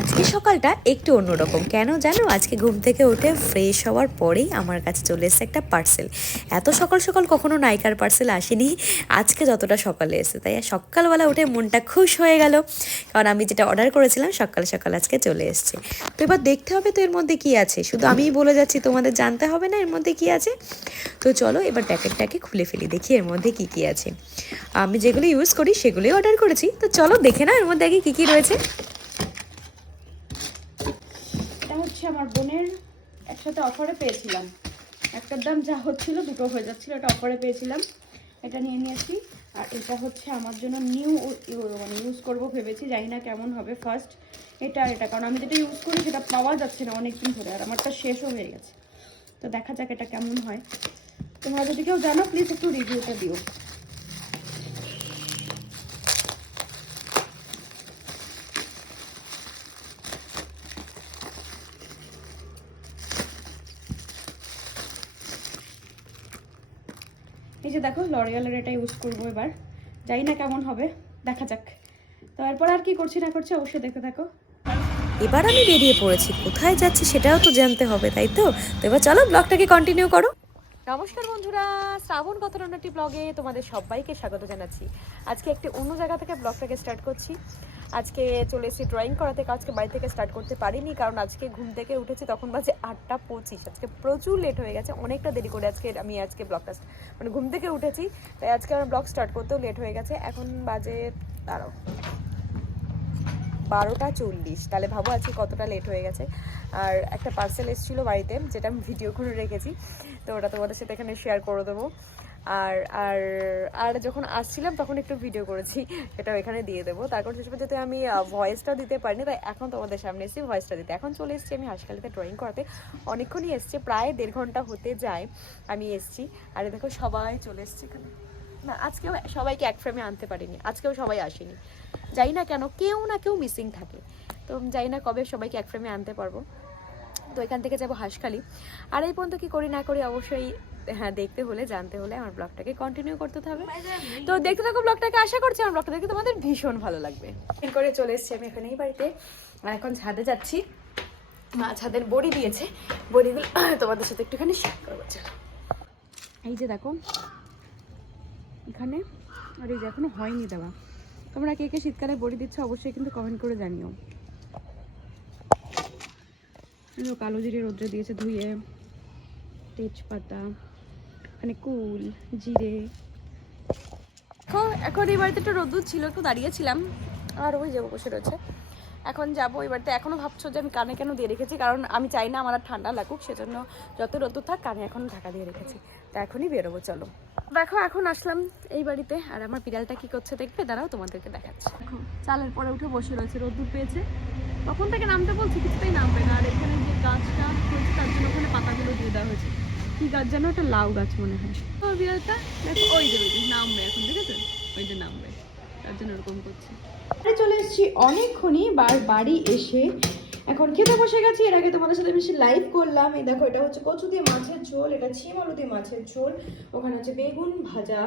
আজকে সকালটা একটু অন্যরকম। কেন জানো? আজকে ঘুম থেকে উঠে ফ্রেশ হওয়ার পরেই আমার কাছে চলে এসেছে একটা পার্সেল। এত সকাল সকাল কখনো নাইকার পার্সেল আসেনি, আজকে যতটা সকালে এসেছে। তাই সকালবেলা উঠে মনটা খুশ হয়ে গেল, কারণ আমি যেটা অর্ডার করেছিলাম সকাল সকাল আজকে চলে এসেছে। তো এবার দেখতে হবে তো এর মধ্যে কি আছে, শুধু আমিই বলে যাচ্ছি, তোমাদের জানতে হবে না এর মধ্যে কি আছে। তো চলো এবার প্যাকেটটাকে খুলে ফেলি, দেখি এর মধ্যে কি কি আছে। আমি যেগুলো ইউজ করি সেগুলোই অর্ডার করেছি, তো চলো দেখে না এর মধ্যে আগে কী কী রয়েছে। এটা হচ্ছে আমার বোনের একসাথে অফারে পেয়েছিলাম, একটার দাম যা হচ্ছিল দুটো হয়ে যাচ্ছিল, এটা অফারে পেয়েছিলাম, এটা নিয়ে নিয়েছি। আর এটা হচ্ছে আমার জন্য নিউ মানে ইউজ করবো ভেবেছি, জানি না কেমন হবে ফার্স্ট এটা আর এটা, কারণ আমি যেটা ইউজ করি সেটা পাওয়া যাচ্ছে না অনেকদিন ধরে, আর আমারটা শেষও হয়ে গেছে। তো দেখা যাক এটা কেমন হয়। তোমরা যদি কেউ জানো প্লিজ একটু রিভিউটা দিও। এই যে দেখো লরিয়ালের এটা ইউজ করবো এবার, জানি না কেমন হবে, দেখা যাক। তো এরপর আর কি করছি না করছি অবশ্যই দেখতে থাকো। এবার আমি বেরিয়ে পড়েছি, কোথায় যাচ্ছি সেটাও তো জানতে হবে, তাই তো? তো এবার চলো ব্লগটাকে কন্টিনিউ করো। নমস্কার বন্ধুরা, শ্রাবণ কথারণ্যটি ব্লগে তোমাদের সবাইকে স্বাগত জানাচ্ছি। আজকে একটি অন্য জায়গা থেকে ব্লগটাকে স্টার্ট করছি। আজকে চলে এসেছি ড্রয়িং করাতে, আজকে বাড়ি থেকে স্টার্ট করতে পারিনি, কারণ আজকে ঘুম থেকে উঠেছি তখন বাজে 8:25। আজকে প্রচুর লেট হয়ে গেছে, অনেকটা দেরি করে আমি ব্লগটা মানে ঘুম থেকে উঠেছি, তাই আজকে আমার ব্লগ স্টার্ট করতেও লেট হয়ে গেছে। এখন বাজে 12:40, তাহলে ভাবো আজকে কতটা লেট হয়ে গেছে। আর একটা পার্সেল এসেছিলো বাড়িতে, যেটা আমি ভিডিও করে রেখেছি, তো ওটা তোমাদের সাথে এখানে শেয়ার করে দেবো। আর আর আর যখন আসছিলাম তখন একটু ভিডিও করেছি, সেটাও এখানে দিয়ে দেবো। তারপর শেষ পর্যন্ত আমি ভয়েসটাও দিতে পারিনি, তাই এখন তোমাদের সামনে এসেছি ভয়েসটা দিতে। এখন চলে এসেছি আমি হাসখালিতে ড্রয়িং করাতে, অনেকক্ষণই এসছে, প্রায় 1.5 ঘন্টা হতে যায় আমি এসেছি। আর দেখো সবাই চলে এসছে এখানে। না, আজকেও সবাইকে এক ফ্রেমে আনতে পারিনি, আজকেও সবাই আসেনি, যাই না কেন কেউ না কেউ মিসিং থাকে। তো যাই না কবে সবাইকে এক ফ্রেমে আনতে পারবো। তো এখান থেকে যাবো হাসখালি। আর এই পর্যন্ত কি করি না করি অবশ্যই হ্যাঁ দেখতে হলে জানতে হলে আমার ব্লগটাকে কন্টিনিউ করতে হবে। তো দেখতে থাকো ব্লগটাকে, আশা করছি আমার ব্লগটা দেখে তোমাদের ভীষণ ভালো লাগবে। করে চলে এসেছি আমি এখানেই বাড়িতে, আর এখন ছাদে যাচ্ছি। মা ছাদের বড়ি দিয়েছে, বড়িগুলো তোমাদের সাথে একটুখানি শেয়ার করবো। এই যে দেখো এখানে, আর এই যে এখনো হয়নি দেওয়া। তোমরা কে কে শীতকালে বড়ি দিচ্ছ অবশ্যই কিন্তু কমেন্ট করে জানিও। কালো জিরে রোদ্রে দিয়েছে ধুয়ে, তেজপাতা, এখানে কুল, জিরে। এখন এই বাড়িতে একটু রোদ্দুর ছিল, একটু দাঁড়িয়েছিলাম, আর ওই যাবো বসে রয়েছে। এখন যাবো এই বাড়িতে। এখনও ভাবছো যে আমি কানে কেন দিয়ে রেখেছি, কারণ আমি চাই না আমার আর ঠান্ডা লাগুক, সেজন্য যত রোদ্দুর থাক কানে এখন ঢাকা দিয়ে রেখেছি। তা এখনই বেরোবো, চলো। দেখো এখন আসলাম এই বাড়িতে, আর আমার বিড়ালটা কি করছে দেখবে, দাঁড়াও তোমাদেরকে দেখাচ্ছি। দেখো চালের পরে উঠে বসে রয়েছে, রোদ্দুর পেয়েছে, তখন থেকে নামতে বলছি কিছুতেই নামবে না। আর এখানে যে গাছটা হয়েছে তার জন্য ওখানে পাতাগুলো দিয়ে দেওয়া হয়েছে। কি গাছ যেন, একটা লাউ গাছ মনে হয়। তো বিড়ালটা দেখো ওই যে নামবে এখন, দেখেছো ওই যে নামবে, তার জন্য ওরকম করছে। চলে এসেছি অনেকক্ষণই, বাড়ি এসে এখন খেতে বসে গেছি। এর আগে তোমাদের সাথে বেশি লাইভ করলাম। এই দেখো এটা হচ্ছে কচু দিয়ে মাছের ঝোল, এটা ছিম আলু দিয়ে মাছের ঝোল, ওখানে হচ্ছে বেগুন ভাজা,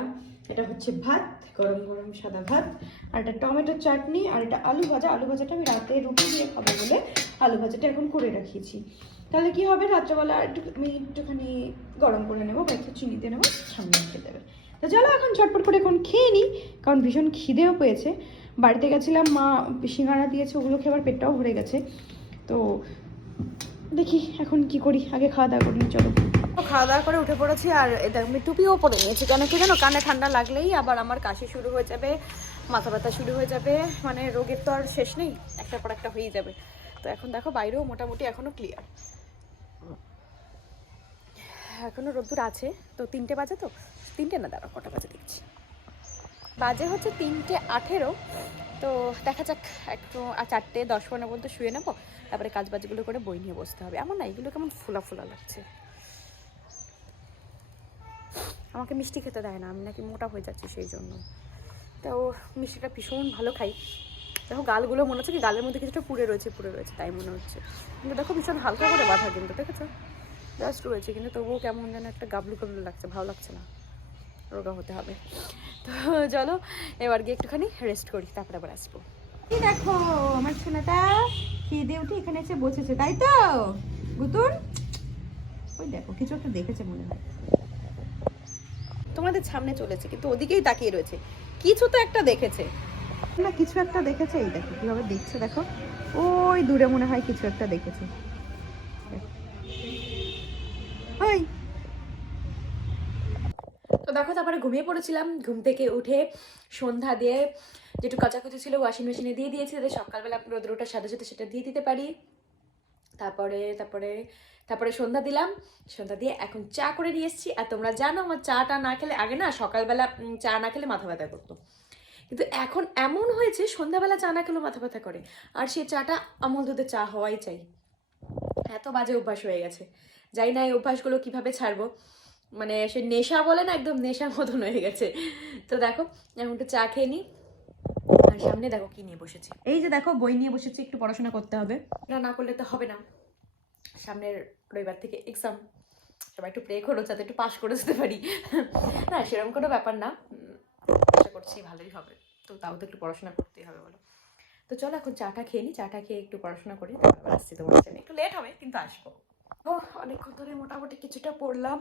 এটা হচ্ছে ভাত, গরম গরম সাদা ভাত, আর এটা টমেটোর চাটনি, আর এটা আলু ভাজা। আলু ভাজাটা আমি রাতে রুটি দিয়ে খাবো বলে আলু ভাজাটা এখন করে রাখিয়েছি। তাহলে কি হবে, রাত্রেবেলা আমি একটুখানি গরম করে নেবো বা একটু চিনি দিয়ে নেবো, ঠান্ডা হতে দেবে। তো চলো এখন ঝটপট করে এখন খেয়ে নিই, কারণ ভীষণ খিদেও পেয়েছে। বাড়িতে গেছিলাম, মা সিঙ্গাড়া দিয়েছে, ওগুলো খেয়ে পেটটাও ভরে গেছে। তো দেখি এখন কি করি, আগে খাওয়া দাওয়া করি, চলো। খাওয়া দাওয়া করে উঠে পড়েছি, আর এটা আমি টুপিও পরে নিয়েছি। কেন কি জানো, কানে ঠান্ডা লাগলেই আবার আমার কাশি শুরু হয়ে যাবে, মাথা ব্যথা শুরু হয়ে যাবে, মানে রোগের তো আর শেষ নেই, একটার পর একটা হয়েই যাবে। তো এখন দেখো বাইরেও মোটামুটি এখনও ক্লিয়ার, এখনও রোদ্দুর আছে। তো 3টে বাজে, তো 3টে না, দাঁড়াও কটা বাজে দেখছি, বাজে হচ্ছে 3:18। তো দেখা যাক, একটু 4:10-15 পর্যন্ত শুয়ে নেবো, তারপরে কাজ বাজগুলো করে বই নিয়ে বসতে হবে। আমার না এগুলো কেমন ফোলা ফোলা লাগছে, আমাকে মিষ্টি খেতে দেয় না, আমি নাকি মোটা হয়ে যাচ্ছি সেই জন্য। তো মিষ্টিটা ভীষণ ভালো খাই। দেখো গালগুলো মনে হচ্ছে কি গালের মধ্যে কিছুটা পুড়ে রয়েছে তাই মনে হচ্ছে, কিন্তু দেখো ভীষণ হালকা করে বাঁধা, কিন্তু দেখেছো জাস্ট রয়েছে, কিন্তু তবুও কেমন যেন একটা গাবলু গাবলু লাগছে, ভালো লাগছে না, রোগা হতে হবে। তো চলো এবার গিয়ে একটুখানি রেস্ট করি, তারপরে আবার আসবো। দেখো আমার সোনাটা খেয়ে দিয়ে উঠে এখানে এসে বসেছে, তাই তো গুতুন? ওই দেখো কিছু একটা দেখেছে মনে হয়। তোমাদের সামনে চলেছে কিন্তু ওদিকেই তাকিয়ে রয়েছে, কিছু তো একটা দেখেছে না, কিছু একটা দেখেছে। এই দেখো কিভাবে দেখছে, দেখো ওই দূরে মনে হয় কিছু একটা দেখেছে। ওই তো দেখো তারপরে ঘুমিয়ে পড়েছিলাম, ঘুম থেকে উঠে সন্ধ্যা দিয়ে যেটু কাচাকুচি ছিল ওয়াশিং মেশিনে দিয়ে দিয়েছি, যাতে সকালবেলা রোদ ওঠার সাথে সাথে সেটা দিয়ে দিতে পারি। তারপরে তারপরে তারপরে সন্ধ্যা দিলাম, সন্ধ্যা দিয়ে এখন চা করে নিয়ে এসেছি। আর তোমরা জানো আমার চাটা না খেলে, আগে না সকালবেলা চা না খেলে মাথা ব্যথা করতো, কিন্তু এখন এমন হয়েছে সন্ধ্যাবেলা চা না খেলেও মাথা ব্যথা করে, আর সেই চাটা আমল দুধের চা হওয়াই চাই। এত বাজে অভ্যাস হয়ে গেছে, যাই না এই অভ্যাসগুলো কিভাবে ছাড়বো, মানে সে নেশা বলে না, একদম নেশার মতন হয়ে গেছে। তো দেখো এখন একটু চা খেয়ে নিই, আর সামনে দেখো কি নিয়ে বসেছি, এই যে দেখো বই নিয়ে বসেছি, একটু পড়াশোনা করতে হবে। না করলে তো হবে না, সামনের রবিবার থেকে এক্সাম, সবাই একটু প্রে করো যাতে একটু পাস করে যেতে পারি। না সেরকম কোনো ব্যাপার না, আশা করছি ভালোই হবে, তো তাও তো একটু পড়াশোনা করতেই হবে বলো। তো চলো এখন চাটা খেয়ে নিই, চাটা খেয়ে একটু পড়াশোনা করি, তারপর আসছি তোমার জন্য। একটু লেট হবে কিন্তু আসবো। ও অনেকক্ষণ ধরে মোটামুটি কিছুটা পড়লাম,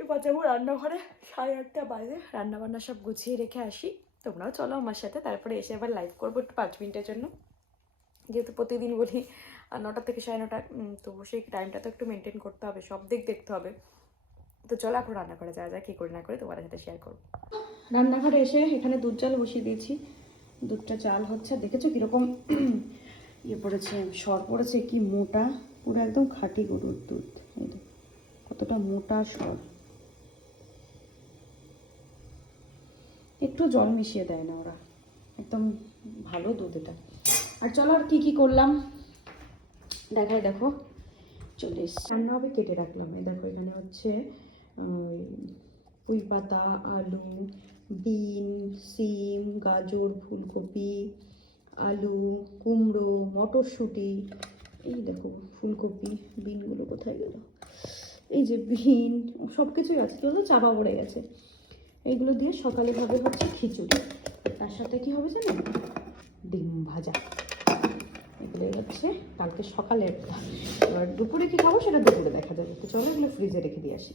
এবার যাবো রান্নাঘরে, 8:30 বাজে, রান্নাবান্না সব গুছিয়ে রেখে আসি। তোমরাও চলো আমার সাথে, তারপরে এসে আবার লাইভ করবো একটু 5 মিনিটের জন্য, যেহেতু প্রতিদিন বলি 9টা থেকে 9:30, তো সেই টাইমটা তো একটু মেনটেন করতে হবে, সব দিক দেখতে হবে। তো চলো এখন রান্না করে যা কী করি না করি তোমাদের সাথে শেয়ার করবো। রান্নাঘরে এসে এখানে দুধ জাল বসিয়ে দিয়েছি, দুধটা চাল হচ্ছে। দেখেছো কিরকম ইয়ে পড়েছে, সর পড়েছে, কি মোটা, পুরো একদম খাঁটি গরুর দুধ। এই দেখো কতটা মোটা সর, একটু জল মিশিয়ে দেয় না ওরা, একদম ভালো দুধ এটা। আর চলো আর কি কি করলাম দেখাই, দেখো চলে এসছি। রান্না হবে কেটে রাখলাম, এই দেখো এখানে হচ্ছে পুঁই পাতা, আলু, বিন, সিম, গাজর, ফুলকপি, আলু, কুমড়ো, মটরশুঁটি, এই দেখো ফুলকপি, বিনগুলো কোথায় গেল, এই যে বিন, সব কিছুই আছে, তো চাপা পড়ে গেছে। এইগুলো দিয়ে সকালে ভাবে হচ্ছে খিচুড়ি, আর তার সাথে কি হবে জানো, ডিম ভাজা। এগুলোই হচ্ছে কালকে সকালে। এবার দুপুরে কি খাবো সেটা দুপুরে দেখা যাবে। তো চলো এগুলো ফ্রিজে রেখে দিয়ে আসি।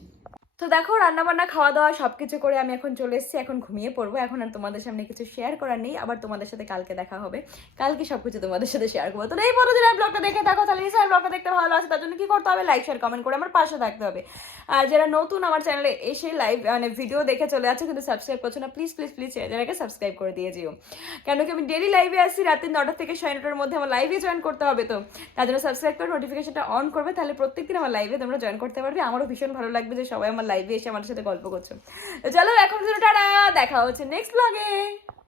তো দেখো রান্নাবান্না খাওয়া দাওয়া সব কিছু করে আমি এখন চলে এসেছি, এখন ঘুমিয়ে পড়বো। এখন আর তোমাদের সামনে কিছু শেয়ার করার নেই, আবার তোমাদের সাথে কালকে দেখা হবে, কালকে সব কিছু তোমাদের সাথে শেয়ার করবো। তো এই বলো যদি ব্লগটা দেখে থাকো তাহলে নিশ্চয়ই ব্লগটা দেখতে ভালো আছে, তার জন্য কি করতে হবে, লাইক শেয়ার কমেন্ট করে আমার পাশে থাকতে হবে। আর যারা নতুন আমার চ্যানেলে এসে লাইভ মানে ভিডিও দেখে চলে আছে কিন্তু সাবস্ক্রাইব করছো না, প্লিজ প্লিজ প্লিজ চ্যানেলটাকে সাবস্ক্রাইব করে দিয়ে যেও, কেন কি আমি ডেলি লাইভে আসি রাতে 9টা থেকে 9:30-র মধ্যে, আমার লাইভে জয়েন করতে হবে। তো তার জন্য সাবস্ক্রাইব করে নোটিফিকেশনটা অন করবে, তাহলে প্রত্যেকদিন আমার লাইভে তোমরা জয়েন করতে পারবে। আমারও ভীষণ ভালো লাগবে যে সবাই আমার লাইভে এসে আমার সাথে গল্প করছো। তো চলো এখন টাটা, দেখা হচ্ছে নেক্সট ব্লগে।